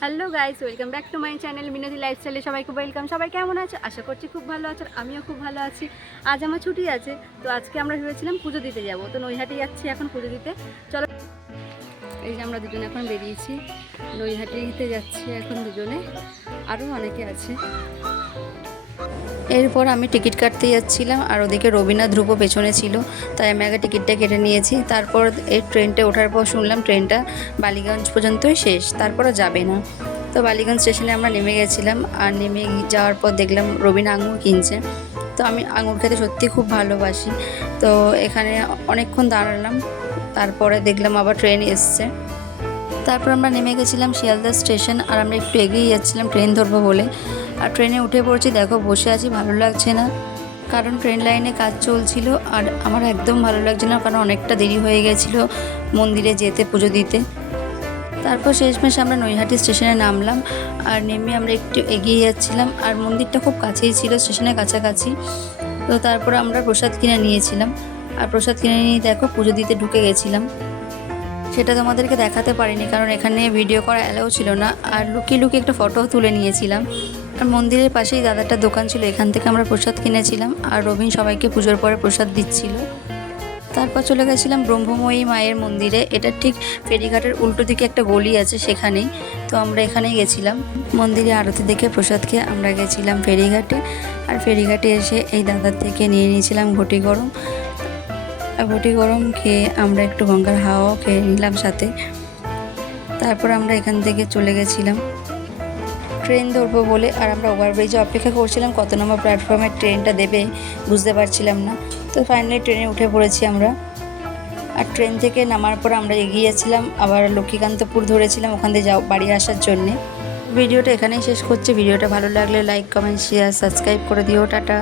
Hello guys, welcome back to my channel Minati লাইফস্টাইলে সবাইকে welcome. সবাই কেমন আছো? আশা করছি খুব ভালো আছো। আমিও খুব ভালো আছি। আজ আমার ছুটি আছে, তো আজকে আমরা ভেবেছিলাম পুজো দিতে যাব। তো নৈহাটি যাচ্ছি এখন পুজো দিতে। চলো, এই যে আমরা দুজনে এখন বেরিয়েছি, নৈহাটিতে যাচ্ছি এখন দুজনে, আরও অনেকে আছে। এরপর আমি টিকিট কাটতে যাচ্ছিলাম, আর ওদিকে রবিনা ধ্রুব পেছনে ছিল, তাই আমি আগে টিকিটটা কেটে নিয়েছি। তারপর এই ট্রেনটা ওঠার পর শুনলাম ট্রেনটা বালিগঞ্জ পর্যন্তই শেষ, তারপরও যাবে না। তো বালিগঞ্জ স্টেশনে আমরা নেমে গেছিলাম, আর নেমে যাওয়ার পর দেখলাম রবিনা আঙুর কিনছে। তো আমি আঙুর খেতে সত্যি খুব ভালোবাসি, তো এখানে অনেকক্ষণ দাঁড়ালাম। তারপরে দেখলাম আবার ট্রেন এসছে। তারপর আমরা নেমে গেছিলাম শিয়ালদা স্টেশন, আর আমরা একটু এগিয়ে যাচ্ছিলাম ট্রেন ধরবো বলে। আর ট্রেনে উঠে পড়ছি, দেখো বসে আছি, ভালো লাগছে না, কারণ ট্রেন লাইনে কাজ চলছিল। আর আমার একদম ভালো লাগছে না, কারণ অনেকটা দেরি হয়ে গেছিলো মন্দিরে যেতে, পুজো দিতে। তারপর শেষমেশ আমরা নৈহাটি স্টেশনে নামলাম, আর নেমে আমরা একটু এগিয়ে যাচ্ছিলাম। আর মন্দিরটা খুব কাছেই ছিল, স্টেশনের কাছাকাছি। তো তারপর আমরা প্রসাদ কিনে নিয়েছিলাম, আর প্রসাদ কিনে নিয়ে দেখো পুজো দিতে ঢুকে গেছিলাম। সেটা তোমাদেরকে দেখাতে পারিনি, কারণ এখানে ভিডিও করা অ্যালাউ ছিল না। আর লুকিয়ে লুকিয়ে একটা ফটোও তুলে নিয়েছিলাম। আর মন্দিরের পাশেই দাদাটার দোকান ছিল, এখান থেকে আমরা প্রসাদ কিনেছিলাম। আর রবিন সবাইকে পুজোর পরে প্রসাদ দিচ্ছিল। তারপর চলে গেছিলাম ব্রহ্মময়ী মায়ের মন্দিরে। এটা ঠিক ফেরিঘাটের উল্টো দিকে একটা গলি আছে, সেখানেই। তো আমরা এখানেই গেছিলাম। মন্দিরে আরতি দেখে প্রসাদ খেয়ে আমরা গেছিলাম ফেরিঘাটে। আর ফেরিঘাটে এসে এই দাদার থেকে নিয়ে নিয়েছিলাম ঘটি গরম। আর ঘটি গরম খেয়ে আমরা একটু গঙ্গার হাওয়াও খেয়ে নিলাম সাথে। তারপর আমরা এখান থেকে চলে গেছিলাম ট্রেন ধরবো বলে। আর আমরা ওভারব্রিজে অপেক্ষা করছিলাম, কত নম্বর প্ল্যাটফর্মে ট্রেনটা দেবে বুঝতে পারছিলাম না। তো ফাইনালি ট্রেনে উঠে পড়েছি আমরা। আর ট্রেন থেকে নামার পর আমরা এগিয়ে যাচ্ছিলাম, আবার লক্ষ্মীকান্তপুর ধরেছিলাম ওখান থেকে বাড়ি আসার জন্যে। ভিডিওটা এখানেই শেষ করছি। ভিডিওটা ভালো লাগলে লাইক, কমেন্ট, শেয়ার, সাবস্ক্রাইব করে দিও। টাটা।